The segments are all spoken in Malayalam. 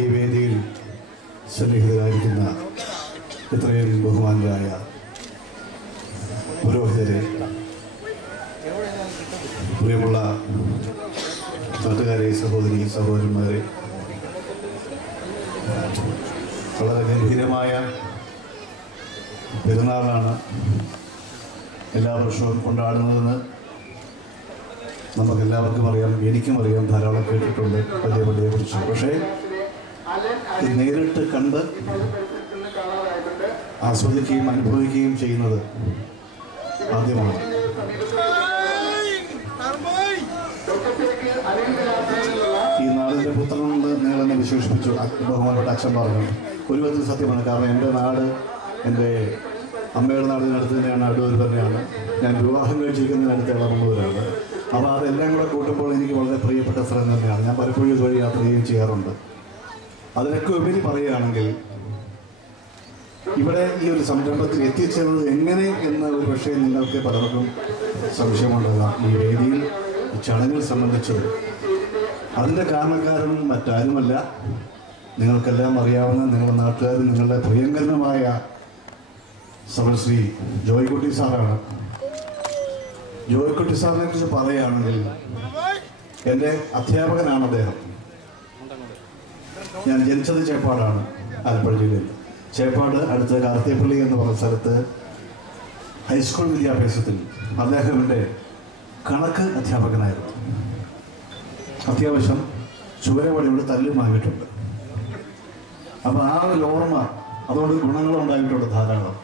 ഈ വേദിയിൽ സന്നിഹിതരായിരിക്കുന്ന ഇത്രയും ബഹുമാനരായ പുരോഹിതരെ, പ്രിയമുള്ള നാട്ടുകാരെ, സഹോദരി സഹോദരന്മാരെ, വളരെ ഗംഭീരമായ പെരുന്നാളാണ് എല്ലാ വർഷവും കൊണ്ടാടുന്നതെന്ന് നമുക്കെല്ലാവർക്കും അറിയാം. എനിക്കും അറിയാം, ധാരാളം കേട്ടിട്ടുണ്ട് വലിയ പള്ളിയെക്കുറിച്ച്. പക്ഷേ ഇത് നേരിട്ട് കണ്ട് ആസ്വദിക്കുകയും അനുഭവിക്കുകയും ചെയ്യുന്നത് ആദ്യമാണ്. ഈ നാടിൻ്റെ പുത്രനുണ്ട് നിങ്ങളെന്നെ വിശേഷിപ്പിച്ചു ബഹുമാനപ്പെട്ട അച്ഛൻ പറഞ്ഞു. ഒരു വിധത്തിൽ സത്യമാണ്. കാരണം എൻ്റെ നാട്, എൻ്റെ അമ്മയുടെ നാടിനടുത്ത് തന്നെയാണ്, അടൂർ തന്നെയാണ്. ഞാൻ വിവാഹം കഴിച്ചിരിക്കുന്നതിനടുത്ത് ഇളമൂരാണ്. അപ്പോൾ അതെല്ലാം കൂടെ കൂട്ടുമ്പോൾ എനിക്ക് വളരെ പ്രിയപ്പെട്ട സ്ഥലം തന്നെയാണ്. ഞാൻ പലപ്പോഴും ഇതുവഴി യാത്ര ചെയ്യുകയും ചെയ്യാറുണ്ട്. അതിനൊക്കെ ഉപരി പറയുകയാണെങ്കിൽ ഇവിടെ ഈ ഒരു സംരംഭത്തിൽ എത്തിച്ചേർന്നത് എങ്ങനെ എന്ന ഒരു പക്ഷേ നിങ്ങൾക്ക് പലർക്കും സംശയമുണ്ടാകാം. ഈ വേദിയിൽ ചടങ്ങുകൾ സംബന്ധിച്ചത് അതിൻ്റെ കാരണക്കാരൻ മറ്റാരുമല്ല, നിങ്ങൾക്കെല്ലാം അറിയാവുന്ന നിങ്ങളുടെ നാട്ടുകാരും നിങ്ങളുടെ പ്രിയങ്കരനുമായ ശ്രീ ജോയ്ക്കുട്ടി സാറാണ്. ജോയ്ക്കുട്ടി സാറിനെ കുറിച്ച് പറയുകയാണെങ്കിൽ എൻ്റെ അധ്യാപകനാണ് അദ്ദേഹം. ഞാൻ ജനിച്ചത് ചേപ്പാടാണ്, ആലപ്പുഴ ജില്ലയിൽ. ചേപ്പാട് അടുത്ത കാർത്തിയപ്പള്ളി എന്ന് പറഞ്ഞ സ്ഥലത്ത് ഹൈസ്കൂൾ വിദ്യാഭ്യാസത്തിൽ അദ്ദേഹം എൻ്റെ കണക്ക് അധ്യാപകനായിരുന്നു. അത്യാവശ്യം ചുവരപടിയോട് തല്ലും വാങ്ങിയിട്ടുണ്ട്. അപ്പോൾ ആ ഒരു ഓർമ്മ, അതുകൊണ്ട് ഗുണങ്ങളുണ്ടായിട്ടുണ്ട് ധാരാളം.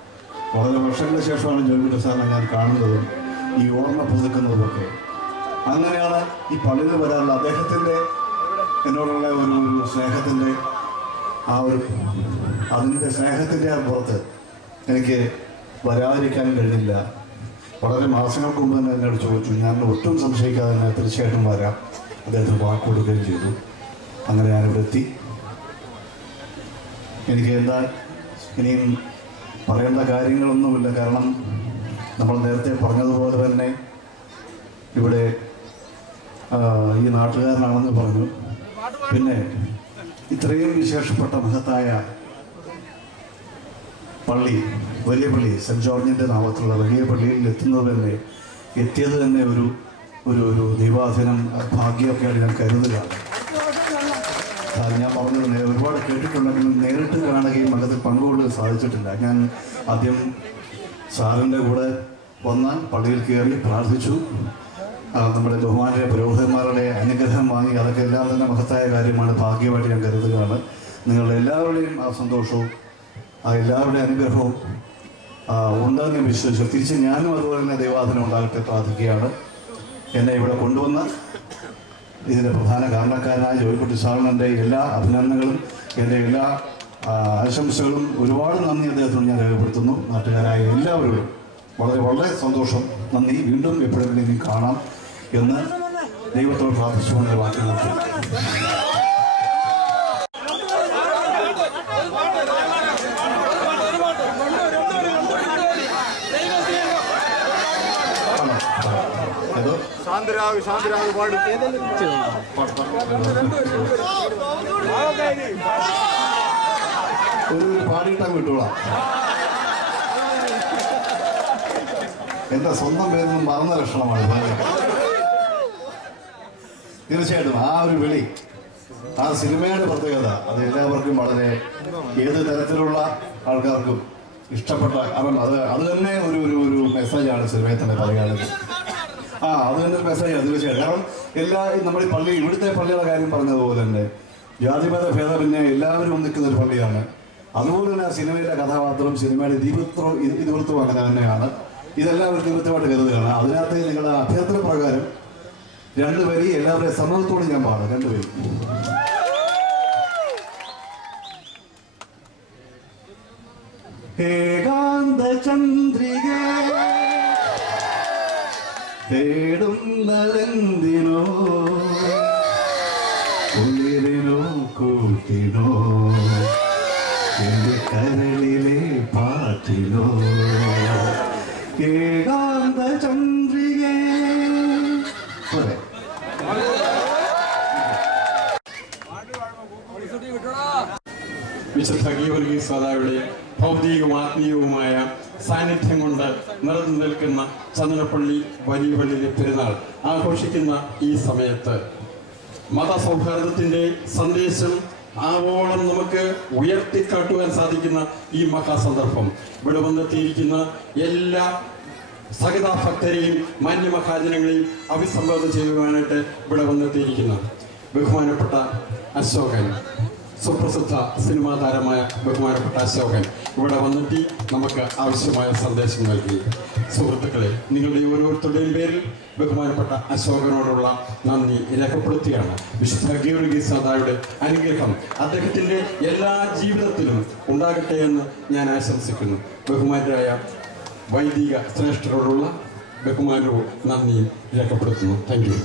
വളരെ വർഷങ്ങൾക്ക് ശേഷമാണ് ജോയ്ക്കുട്ടി സാറിനെ ഞാൻ കാണുന്നതും ഈ ഓർമ്മ പുതുക്കുന്നതുമൊക്കെ. അങ്ങനെയാണ് ഈ പള്ളിയിൽ വരാനുള്ള അദ്ദേഹത്തിൻ്റെ എന്നോടുള്ള ഒരു സ്നേഹത്തിൻ്റെ അതിൻ്റെ സ്നേഹത്തിൻ്റെ പുറത്ത് എനിക്ക് വരാതിരിക്കാൻ കഴിഞ്ഞില്ല. വളരെ മാസങ്ങൾക്ക് മുമ്പ് തന്നെ എന്നോട് ചോദിച്ചു. ഞാൻ ഒട്ടും സംശയിക്കാതെ തന്നെ തീർച്ചയായിട്ടും വരാം. അദ്ദേഹത്തിന് വാക്ക് കൊടുക്കുകയും ചെയ്തു. അങ്ങനെ ഞാനിവിടെ എത്തി. എനിക്ക് എന്താ ഇനിയും പറയേണ്ട കാര്യങ്ങളൊന്നുമില്ല. കാരണം നമ്മൾ നേരത്തെ പറഞ്ഞതുപോലെ തന്നെ ഇവിടെ ഈ നാട്ടുകാരനാണെന്ന് പറഞ്ഞു. പിന്നെ ഇത്രയും വിശേഷപ്പെട്ട മഹത്തായ പള്ളി, വലിയ പള്ളി, സെൻറ്റ് ജോർജിൻ്റെ നാമത്തിലുള്ള വലിയ പള്ളിയിൽ എത്തിയത് തന്നെ ഒരു ഒരു ഒരു ദൈവാധീനം, ഭാഗ്യമൊക്കെയാണ് ഞാൻ കരുതുകയാണ്. ഞാൻ പറഞ്ഞത് ഒരുപാട് കേട്ടിട്ടുണ്ടെങ്കിലും നേരിട്ട് കാണുകയും അതിൽ പങ്കുകൊള്ളുകയും സാധിച്ചിട്ടില്ല. ഞാൻ ആദ്യം സാറിൻ്റെ കൂടെ വന്ന് പള്ളിയിൽ കയറി പ്രാർത്ഥിച്ചു. നമ്മുടെ ബഹുമാനീയ പുരോഹിതന്മാരുടെ അനുഗ്രഹം വാങ്ങി. അതൊക്കെ എല്ലാം തന്നെ മഹത്തായ കാര്യമാണ്, ഭാഗ്യമായിട്ട് ഞാൻ കരുതുകയാണ്. നിങ്ങളുടെ എല്ലാവരുടെയും ആ സന്തോഷവും എല്ലാവരുടെയും അനുഗ്രഹവും ഉണ്ടെന്ന് ഞാൻ വിശ്വസിച്ചു. തിരിച്ച് ഞാനും അതുപോലെ തന്നെ ദൈവാധീനം ഉണ്ടാകട്ടെ പ്രാർത്ഥിക്കുകയാണ്. എന്നെ ഇവിടെ കൊണ്ടുവന്ന് ഇതിൻ്റെ പ്രധാന കാരണക്കാരനായ ജോയ്ക്കുട്ടി സാറിൻ്റെ എല്ലാ അഭിനന്ദനങ്ങളും എൻ്റെ എല്ലാ ആശംസകളും ഒരുപാട് നന്ദി അദ്ദേഹത്തോട് ഞാൻ രേഖപ്പെടുത്തുന്നു. നാട്ടുകാരായ എല്ലാവരോടും വളരെ വളരെ സന്തോഷം, നന്ദി. വീണ്ടും എപ്പോഴെങ്കിലും ഇനി കാണാം എന്ന് ദൈവത്തോട് പ്രാർത്ഥിച്ചുകൊണ്ട് വാക്ക് നിർത്തി. പാടിയിട്ടാ വിട്ടോളാം. എന്റെ സ്വന്തം പേരൊന്നും മറന്ന ലക്ഷണമാണ്. തീർച്ചയായിട്ടും ആ ഒരു വിളി, ആ സിനിമയുടെ പ്രത്യേകത അത് എല്ലാവർക്കും വളരെ ഏത് തരത്തിലുള്ള ആൾക്കാർക്കും ഇഷ്ടപ്പെട്ട, കാരണം അത് തന്നെ ഒരു ഒരു മെസ്സേജാണ് സിനിമയിൽ തന്നെ പറയുകയാണെങ്കിൽ. അത് തന്നെ ഒരു മെസ്സേജാണ് തീർച്ചയായിട്ടും. കാരണം നമ്മുടെ പള്ളി, ഇവിടുത്തെ പള്ളിയുടെ കാര്യം പറഞ്ഞതുപോലെ തന്നെ ജാതിമത ഭേദമന്യേ എല്ലാവരും ഒന്നിക്കുന്ന ഒരു പള്ളിയാണ്. അതുപോലെ തന്നെ ആ സിനിമയിലെ കഥാപാത്രം, സിനിമയുടെ ഇതിവൃത്തവും അങ്ങനെ തന്നെയാണ്. ഇതെല്ലാം ഒരു ദിവസമായിട്ട് കരുതുകയാണ്. അതിനകത്ത് നിങ്ങളുടെ അഭ്യർത്ഥന പ്രകാരം രണ്ടുപേരി എല്ലാവരുടെയും സമ്മതത്തോടെ ഞാൻ പാടും. രണ്ടുപേരും ഏകാന്ത ചന്ദ്രിക തേടുന്നതെന്തിനോ, ഉള്ളിനോ കൂട്ടിനോ, എന്റെ കരളിലെ പാട്ടിനോ, ഏകാന്ത ചന്ദ്രിക. പോരെ വിശുദ്ധ ഗീവർഗീസ് മാതാവിടെ ഭൗതികവും ആത്മീയവുമായ സാന്നിധ്യം കൊണ്ട് നിറഞ്ഞു നിൽക്കുന്ന ചന്ദനപ്പള്ളി വലിയ പള്ളിയിലെ പെരുന്നാൾ ആഘോഷിക്കുന്ന ഈ സമയത്ത് മതസൗഹാർദ്ദത്തിന്റെ സന്ദേശം ആവോളം നമുക്ക് ഉയർത്തിക്കാട്ടുവാൻ സാധിക്കുന്ന ഈ മഹാസന്ദർഭം ഇവിടെ വന്നെത്തിയിരിക്കുന്ന എല്ലാ സകതാഭക്തരെയും മാന്യമഹാജനങ്ങളെയും അഭിസംബോധന ചെയ്യുവാനായിട്ട് ഇവിടെ വന്നെത്തിയിരിക്കുന്ന ബഹുമാനപ്പെട്ട അശോകൻ, സുപ്രസിദ്ധ സിനിമാ താരമായ ബഹുമാനപ്പെട്ട അശോകൻ ഇവിടെ വന്നെത്തി നമുക്ക് ആവശ്യമായ സന്ദേശം നൽകി. സുഹൃത്തുക്കളെ, നിങ്ങളുടെ ഓരോരുത്തരുടെയും പേരിൽ ബഹുമാനപ്പെട്ട അശോകനോടുള്ള നന്ദി രേഖപ്പെടുത്തുകയാണ്. വിശുദ്ധ ഗീവർഗീസ് മാതായുടെ അനുഗ്രഹം അദ്ദേഹത്തിൻ്റെ എല്ലാ ജീവിതത്തിലും ഉണ്ടാകട്ടെ എന്ന് ഞാൻ ആശംസിക്കുന്നു. ബഹുമാനരായ വൈദിക ശ്രേഷ്ഠരോടുള്ള ബഹുമാനവും നന്ദിയും രേഖപ്പെടുത്തുന്നു. Thank you.